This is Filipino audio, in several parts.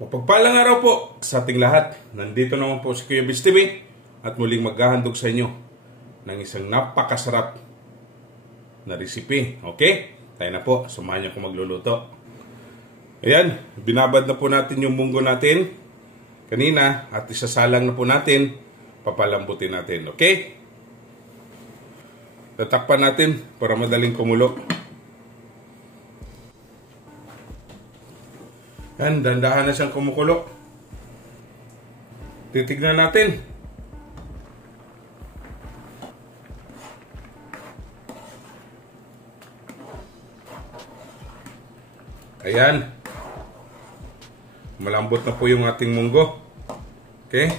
Mapagpalang araw po sa ating lahat. Nandito naman po si Kuya Biz TV at muling maghahandog sa inyo ng isang napakasarap na recipe. Okay? Tayo na po. Samahan niyo ko magluluto. Ayan, binabad na po natin yung munggo natin kanina at isasalang na po natin. Papalambutin natin. Okay? Tatakpan natin para madaling kumulo. Yan, dandahan na siyang kumukulo. Titignan natin. Ayan. Malambot na po yung ating munggo. Okay?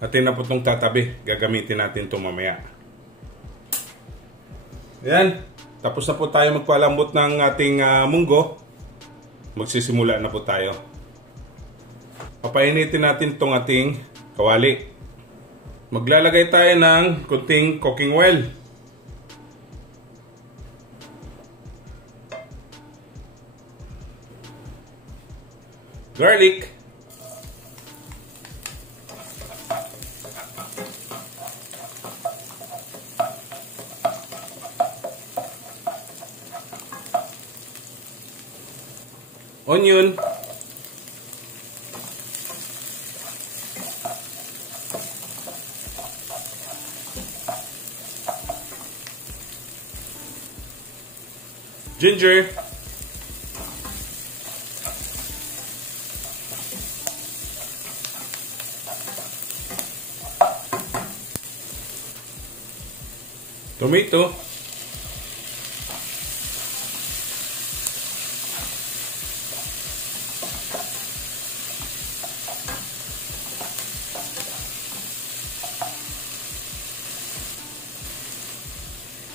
Atin na po itong tatabi. Gagamitin natin ito mamaya. Ayan. Tapos na po tayo magpalambot ng ating munggo. Magsisimula na po tayo. Papainitin natin itong ating kawali. Maglalagay tayo ng kunting cooking oil. Garlic. Onion. Ginger. Tomato.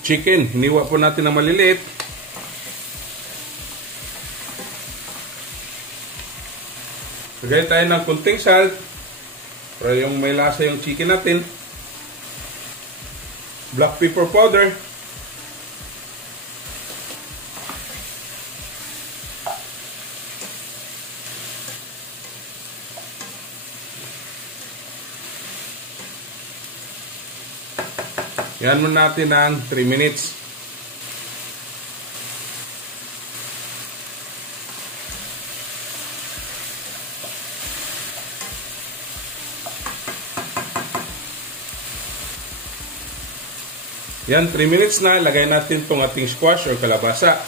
Chicken, hiniwa po natin na maliliit. Lagay tayo ng kunting salt para yung may lasa yung chicken natin. Black pepper powder. Yan mo natin ng 3 minutes. Yan, 3 minutes na. Lagay natin itong ating squash or kalabasa.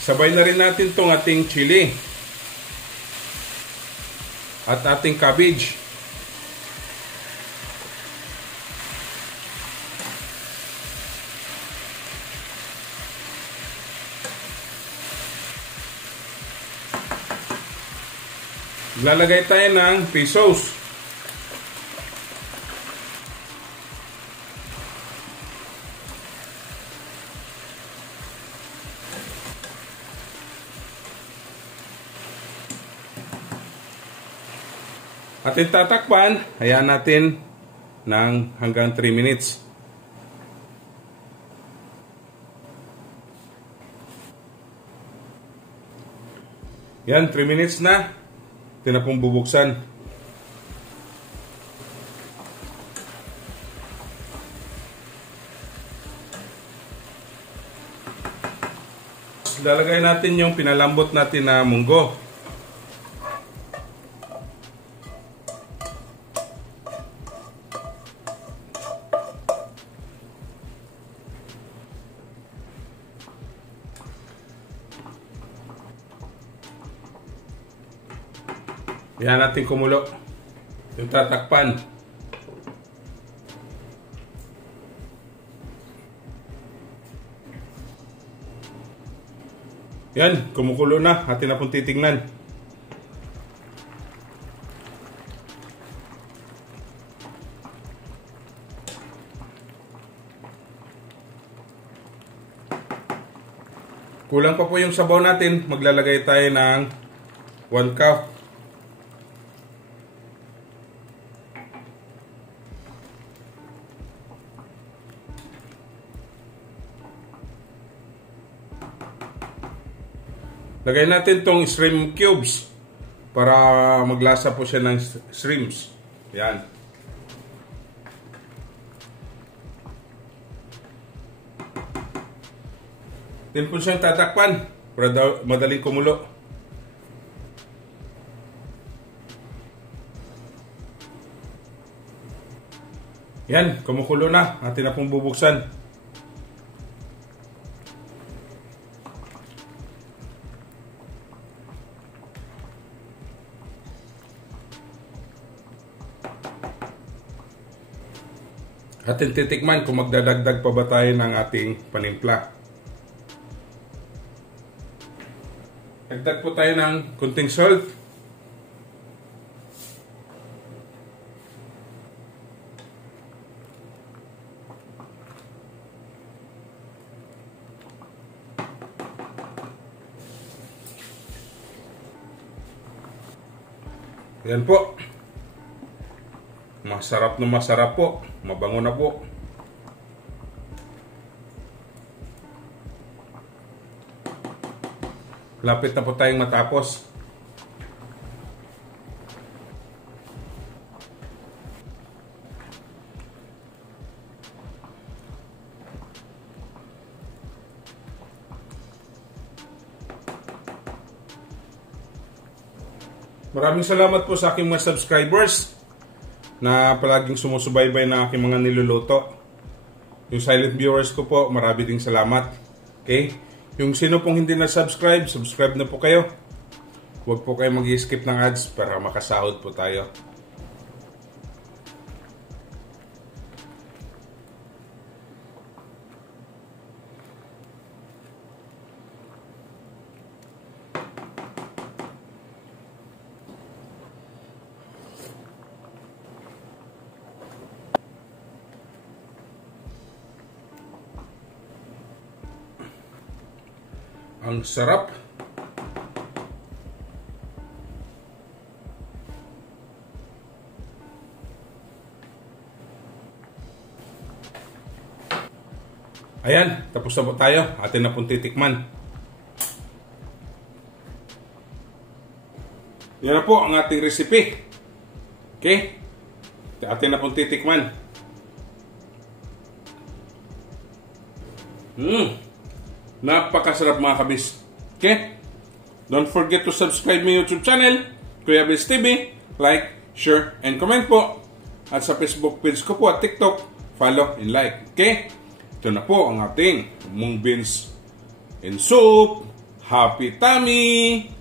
Sabay na rin natin itong ating chili at ating cabbage. Lalagay tayo ng fish sauce. At tatakpan, hayaan natin ng hanggang 3 minutes. Yan, 3 minutes na. Ito na pong bubuksan. Lalagay natin yung pinalambot natin na munggo. Yan natin kumulo. Yung tatakpan. Yan, kumukulo na. Atin na pong titignan. Kulang pa po yung sabaw natin. Maglalagay tayo ng 1 cup. Lagay natin tong shrimp cubes para maglasa po siya ng shrimps. Yan. Din po siyang tatakpan para madaling kumulo. Yan, kumukulo na. Atin na pong bubuksan. Atin titikman kung magdadagdag pa ba tayo ng ating panimpla. Dagdag po tayo ng kunting salt. Yan po. Masarap na masarap po. Mabango na po. Lapit na po tayong matapos. Maraming salamat po sa aking mga subscribers na palaging sumusubaybay na aking mga niluluto. Yung silent viewers ko po, marami ding salamat. Okay? Yung sino pong hindi na-subscribe, subscribe na po kayo. Huwag po kayo mag-skip ng ads para makasahod po tayo. Ang sarap. Ayan, tapos na po tayo. Atin na pong titikman. Yan na po ang ating recipe. Okay? Atin na pong titikman. Napakasarap mga kabis. Okay? Don't forget to subscribe my YouTube channel, Kuya Biz TV. Like, share, and comment po. At sa Facebook page ko po at TikTok, follow and like. Okay? Ito na po ang ating mung beans and soup. Happy tummy!